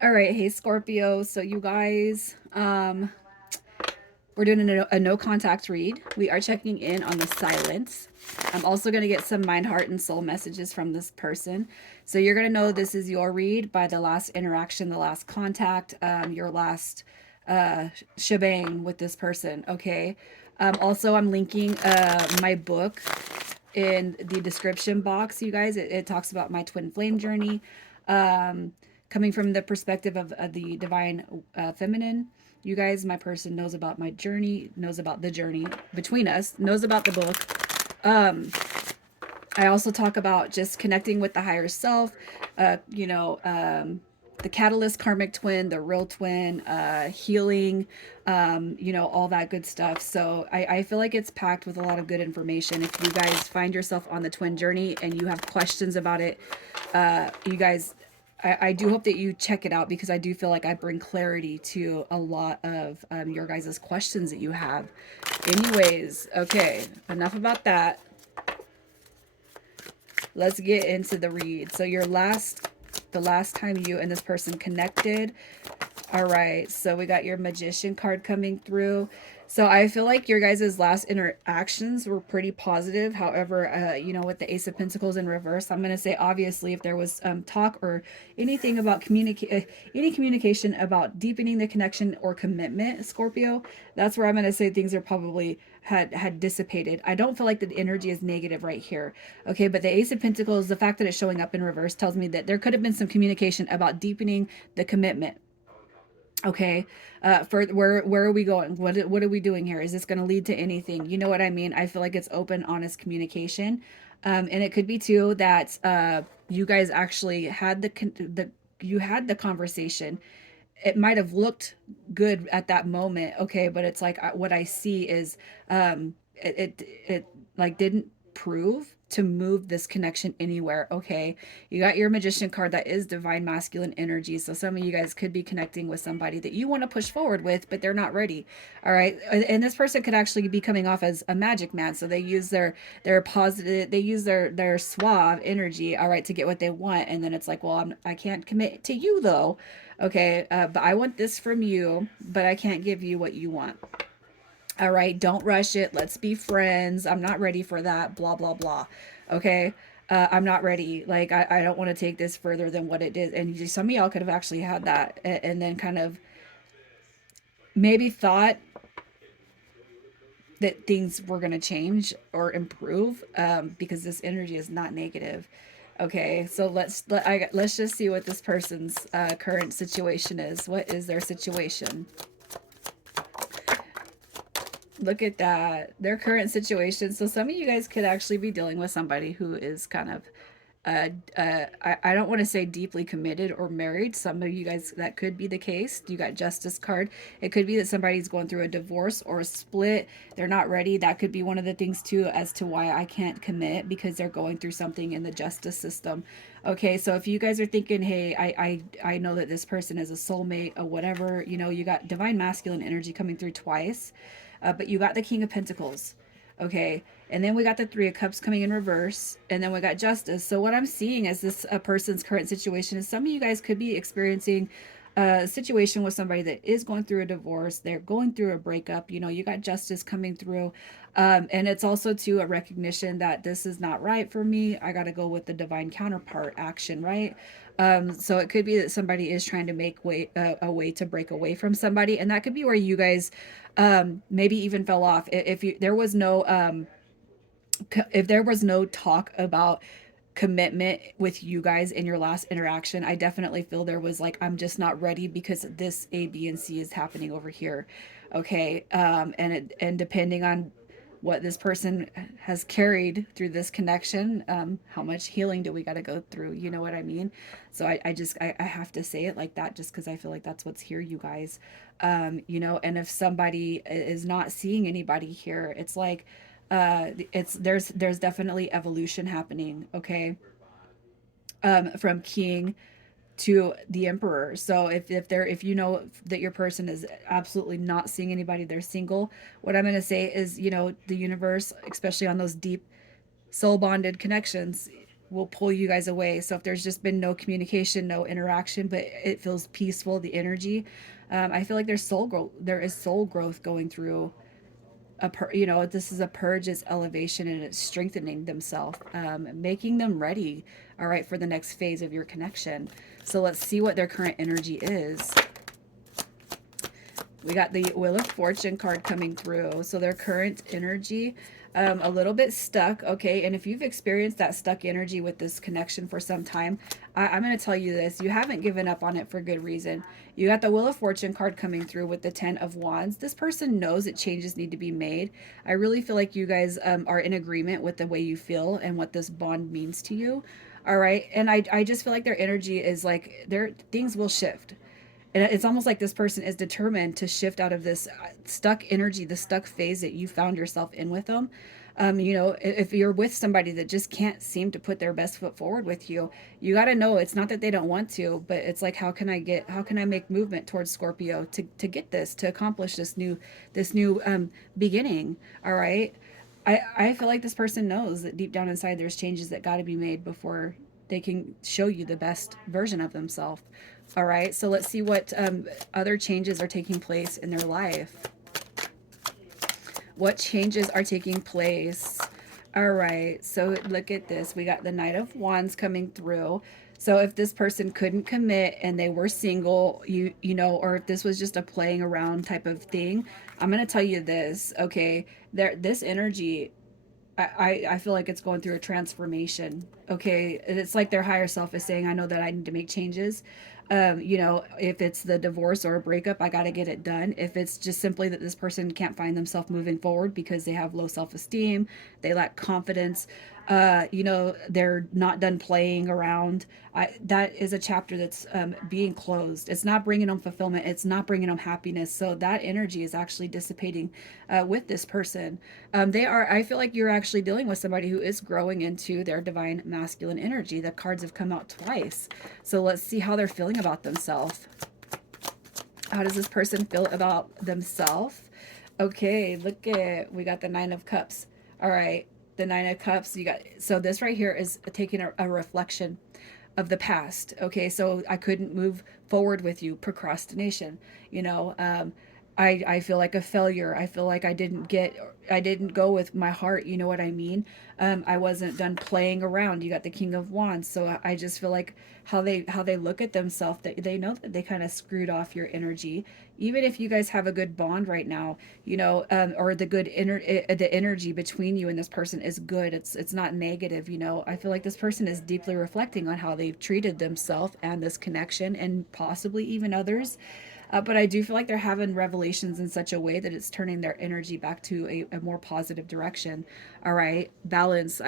All right, hey Scorpio. So you guys, we're doing a no contact read. We are checking in on the silence. I'm also going to get some mind, heart, and soul messages from this person. So you're going to know this is your read by the last interaction, the last contact, your last shebang with this person. Okay. Also, I'm linking my book in the description box, you guys. It talks about my twin flame journey, um, coming from the perspective of the divine feminine. You guys, my person knows about my journey, knows about the journey between us, knows about the book. I also talk about just connecting with the higher self, the catalyst karmic twin, the real twin, healing, all that good stuff. So I feel like it's packed with a lot of good information. If you guys find yourself on the twin journey and you have questions about it, you guys, I do hope that you check it out because I do feel like I bring clarity to a lot of your guys' questions that you have. Anyways, okay, enough about that. Let's get into the read. So the last time you and this person connected. All right, so we got your magician card coming through. So I feel like your guys' last interactions were pretty positive. However, with the Ace of Pentacles in reverse, I'm going to say obviously if there was talk or anything about any communication about deepening the connection or commitment, Scorpio, that's where I'm going to say things are probably had dissipated. I don't feel like the energy is negative right here. Okay, but the Ace of Pentacles, the fact that it's showing up in reverse tells me that there could have been some communication about deepening the commitment. Okay, for where are we going? What are we doing here? Is this going to lead to anything? You know what I mean? I feel like it's open, honest communication, and it could be too that you guys actually had the conversation. It might have looked good at that moment, okay, but it's like what I see is it like didn't prove to move this connection anywhere. Okay, you got your magician card that is divine masculine energy, so some of you guys could be connecting with somebody that you want to push forward with but they're not ready. All right, and this person could actually be coming off as a magic man, so they use their positive, they use their suave energy, all right, to get what they want, and then it's like, well, I can't commit to you though. Okay, but I want this from you, but I can't give you what you want. All right, don't rush it. Let's be friends. I'm not ready for that. Blah, blah, blah. Okay. I'm not ready. Like, I don't want to take this further than what it is. And some of y'all could have actually had that and then kind of maybe thought that things were going to change or improve because this energy is not negative. Okay, so let's just see what this person's current situation is. What is their situation? Look at that. Their current situation. So some of you guys could actually be dealing with somebody who is kind of I don't want to say deeply committed or married. Some of you guys, that could be the case. You got justice card. It could be that somebody's going through a divorce or a split. They're not ready. That could be one of the things too as to why I can't commit, because they're going through something in the justice system. Okay, so if you guys are thinking, hey, I know that this person is a soulmate or whatever, you got divine masculine energy coming through twice, but you got the King of Pentacles. Okay, and then we got the Three of Cups coming in reverse, and then we got Justice. So what I'm seeing as this a person's current situation is some of you guys could be experiencing a situation with somebody that is going through a divorce. They're going through a breakup. You got Justice coming through, and it's also to a recognition that this is not right for me. I got to go with the divine counterpart action, right? So it could be that somebody is trying to make a way to break away from somebody, and that could be where you guys maybe even fell off. If there was no talk about commitment with you guys in your last interaction, I definitely feel there was like, I'm just not ready because this A, B, and C is happening over here. Okay, and depending on what this person has carried through this connection, how much healing do we got to go through? You know what I mean? So I have to say it like that just because I feel like that's what's here, you guys. And if somebody is not seeing anybody here, it's like there's definitely evolution happening. Okay, from king to the emperor. So if you know that your person is absolutely not seeing anybody, they're single, what I'm going to say is, the universe, especially on those deep soul bonded connections, will pull you guys away. So if there's just been no communication, no interaction, but it feels peaceful, the energy, I feel like there's soul growth. There is soul growth going through this is a purge, it's elevation, and it's strengthening themselves, making them ready, all right, for the next phase of your connection. So let's see what their current energy is. We got the Wheel of Fortune card coming through. So their current energy, a little bit stuck. Okay. And if you've experienced that stuck energy with this connection for some time, I'm going to tell you this. You haven't given up on it for good reason. You got the Wheel of Fortune card coming through with the 10 of Wands. This person knows that changes need to be made. I really feel like you guys are in agreement with the way you feel and what this bond means to you. All right. And I just feel like their energy is like their things will shift, and it's almost like this person is determined to shift out of this stuck energy, the stuck phase that you found yourself in with them. If you're with somebody that just can't seem to put their best foot forward with you, you got to know it's not that they don't want to, but it's like, how can I make movement towards Scorpio to get this, to accomplish this new beginning. All right. I feel like this person knows that deep down inside there's changes that got to be made before they can show you the best version of themselves. All right, so let's see what other changes are taking place in their life. What changes are taking place? All right, so look at this. We got the Knight of Wands coming through. So if this person couldn't commit and they were single, or if this was just a playing around type of thing, I'm gonna tell you this. Okay, this energy, I feel like it's going through a transformation. Okay. And it's like their higher self is saying, I know that I need to make changes. If it's the divorce or a breakup, I got to get it done. If it's just simply that this person can't find themselves moving forward because they have low self esteem, they lack confidence, they're not done playing around. That is a chapter that's being closed. It's not bringing them fulfillment. It's not bringing them happiness. So that energy is actually dissipating with this person. I feel like you're actually dealing with somebody who is growing into their divine masculine energy. The cards have come out twice. So let's see how they're feeling about themselves. How does this person feel about themselves? Okay, we got the Nine of Cups. All right, the Nine of Cups. So this right here is taking a reflection of the past. Okay, so I couldn't move forward with you. Procrastination. You know, I feel like a failure. I feel like I didn't go with my heart. You know what I mean? I wasn't done playing around. You got the King of Wands. So I just feel like how they look at themselves, that they know that they kind of screwed off your energy. Even if you guys have a good bond right now, or the energy between you and this person is good. It's not negative. I feel like this person is deeply reflecting on how they've treated themselves and this connection, and possibly even others. But I do feel like they're having revelations in such a way that it's turning their energy back to a more positive direction. All right, balance.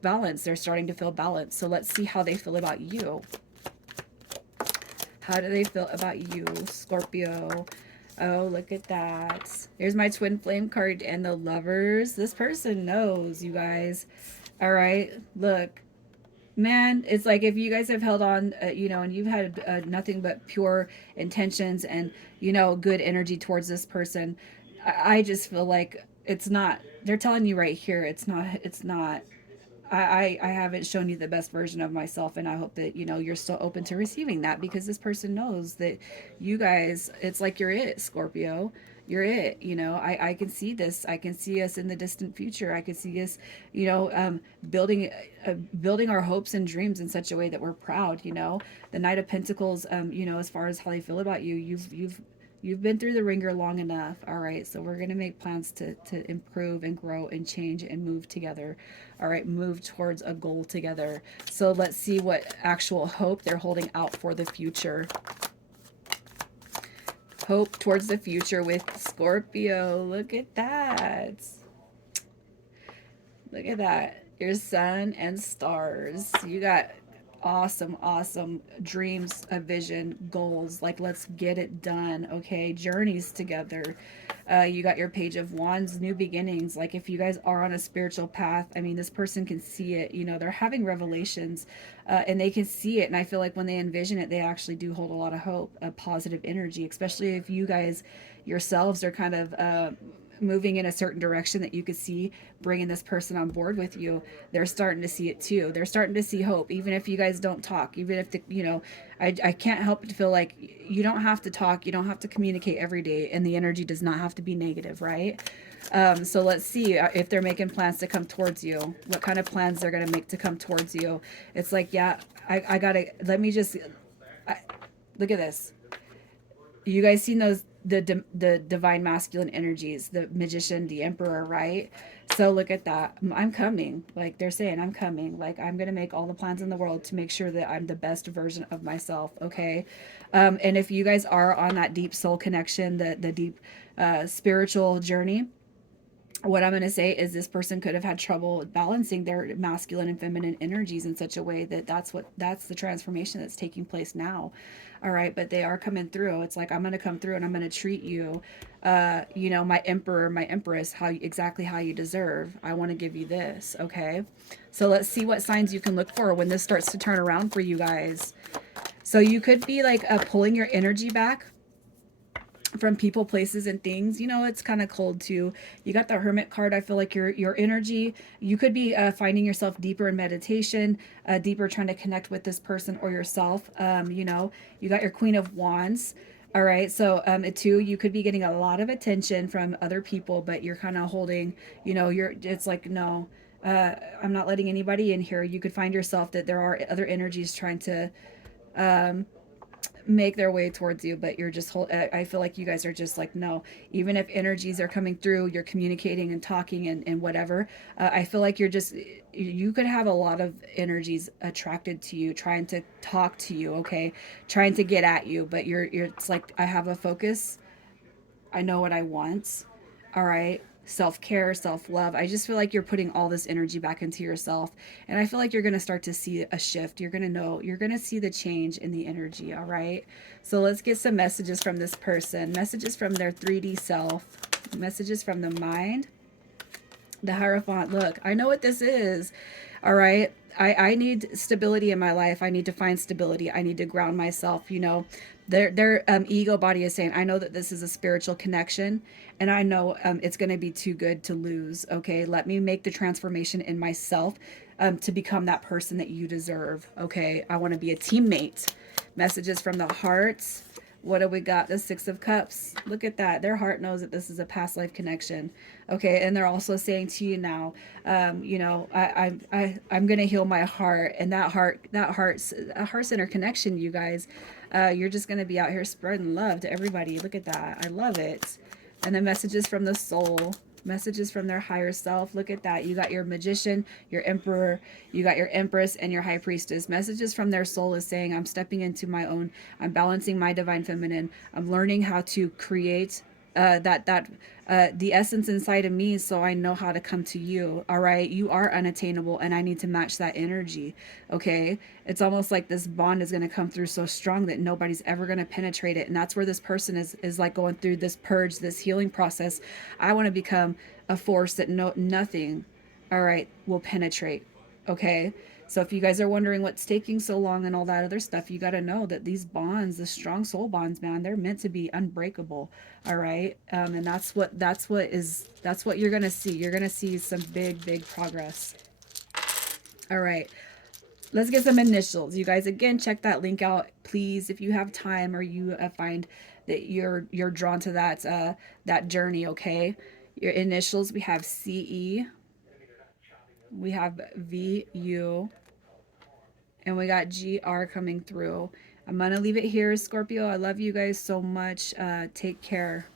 They're starting to feel balance. So let's see how they feel about you. How do they feel about you, Scorpio? Oh, look at that. Here's my twin flame card and the Lovers. This person knows, you guys. All right, look. Man, it's like if you guys have held on, and you've had nothing but pure intentions and, good energy towards this person, I just feel like it's not, they're telling you right here, it's not, I haven't shown you the best version of myself, and I hope that you're still open to receiving that, because this person knows that you guys, it's like you're it, Scorpio. You're it. I can see this. I can see us in the distant future. I can see us, building building our hopes and dreams in such a way that we're proud. The Knight of Pentacles. As far as how they feel about you, you've been through the ringer long enough. All right, so we're gonna make plans to improve and grow and change and move together. All right, move towards a goal together. So let's see what actual hope they're holding out for the future. Hope towards the future with Scorpio. Look at that. Look at that. Your sun and stars. You got awesome, awesome dreams, a vision, goals. Like, let's get it done. Okay. Journeys together. You got your Page of Wands, new beginnings. Like, if you guys are on a spiritual path, I mean, this person can see it. They're having revelations, and they can see it. And I feel like when they envision it, they actually do hold a lot of hope, a positive energy, especially if you guys yourselves are kind of moving in a certain direction that you could see bringing this person on board with you, they're starting to see it too. They're starting to see hope, even if you guys don't talk, even if I can't help but feel like you don't have to talk, you don't have to communicate every day, and the energy does not have to be negative, right? So let's see if they're making plans to come towards you, what kind of plans they're going to make to come towards you. It's like, yeah, I gotta, let me just, I, look at this. You guys seen those, the divine masculine energies, the magician, the emperor, right? So look at that. I'm coming. Like they're saying, I'm coming. Like I'm gonna make all the plans in the world to make sure that I'm the best version of myself. Okay, and if you guys are on that deep soul connection, the deep spiritual journey, what I'm going to say is this person could have had trouble balancing their masculine and feminine energies in such a way that that's the transformation that's taking place now. All right, but they are coming through. It's like I'm going to come through and I'm going to treat you, my emperor, my empress, exactly how you deserve. I want to give you this. Okay, so let's see what signs you can look for when this starts to turn around for you guys. So you could be like pulling your energy back from people, places, and things. It's kind of cold too. You got the Hermit card. I feel like your energy. You could be finding yourself deeper in meditation, deeper trying to connect with this person or yourself. You got your Queen of Wands. All right, so it too, you could be getting a lot of attention from other people, but you're kind of holding. You're. It's like no. I'm not letting anybody in here. You could find yourself that there are other energies trying to make their way towards you, but you're just I feel like you guys are just like no. Even if energies are coming through, you're communicating and talking and whatever. I feel like you could have a lot of energies attracted to you, trying to talk to you, okay, trying to get at you, but you're it's like I have a focus. I know what I want. All right. Self care, self love. I just feel like you're putting all this energy back into yourself. And I feel like you're going to start to see a shift. You're going to see the change in the energy. All right. So let's get some messages from this person, messages from their 3D self, messages from the mind, the Hierophant. Look, I know what this is. All right. I need stability in my life. I need to find stability. I need to ground myself. Their ego body is saying, I know that this is a spiritual connection, and I know it's going to be too good to lose. Okay. Let me make the transformation in myself to become that person that you deserve. Okay. I want to be a teammate. Messages from the heart. What do we got? The Six of Cups. Look at that. Their heart knows that this is a past life connection. Okay, and they're also saying to you now, I'm gonna heal my heart, and that heart center connection, you guys. You're just gonna be out here spreading love to everybody. Look at that. I love it. And the messages from the soul, messages from their higher self. Look at that. You got your magician, your emperor, you got your empress, and your high priestess. Messages from their soul is saying, I'm stepping into my own, I'm balancing my divine feminine, I'm learning how to create the essence inside of me, so I know how to come to you. All right, you are unattainable, and I need to match that energy. Okay, it's almost like this bond is going to come through so strong that nobody's ever going to penetrate it, and that's where this person is like going through this purge, this healing process. I want to become a force that nothing, all right, will penetrate. Okay, so if you guys are wondering what's taking so long and all that other stuff, you got to know that these bonds, the strong soul bonds, man, they're meant to be unbreakable. All right, and that's what you're gonna see. You're gonna see some big progress. All right, let's get some initials. You guys, again, check that link out, please, if you have time or you find that you're drawn to that journey. Okay, your initials. We have CE, we have VU, and we got GR coming through. I'm gonna leave it here, Scorpio. I love you guys so much. Take care.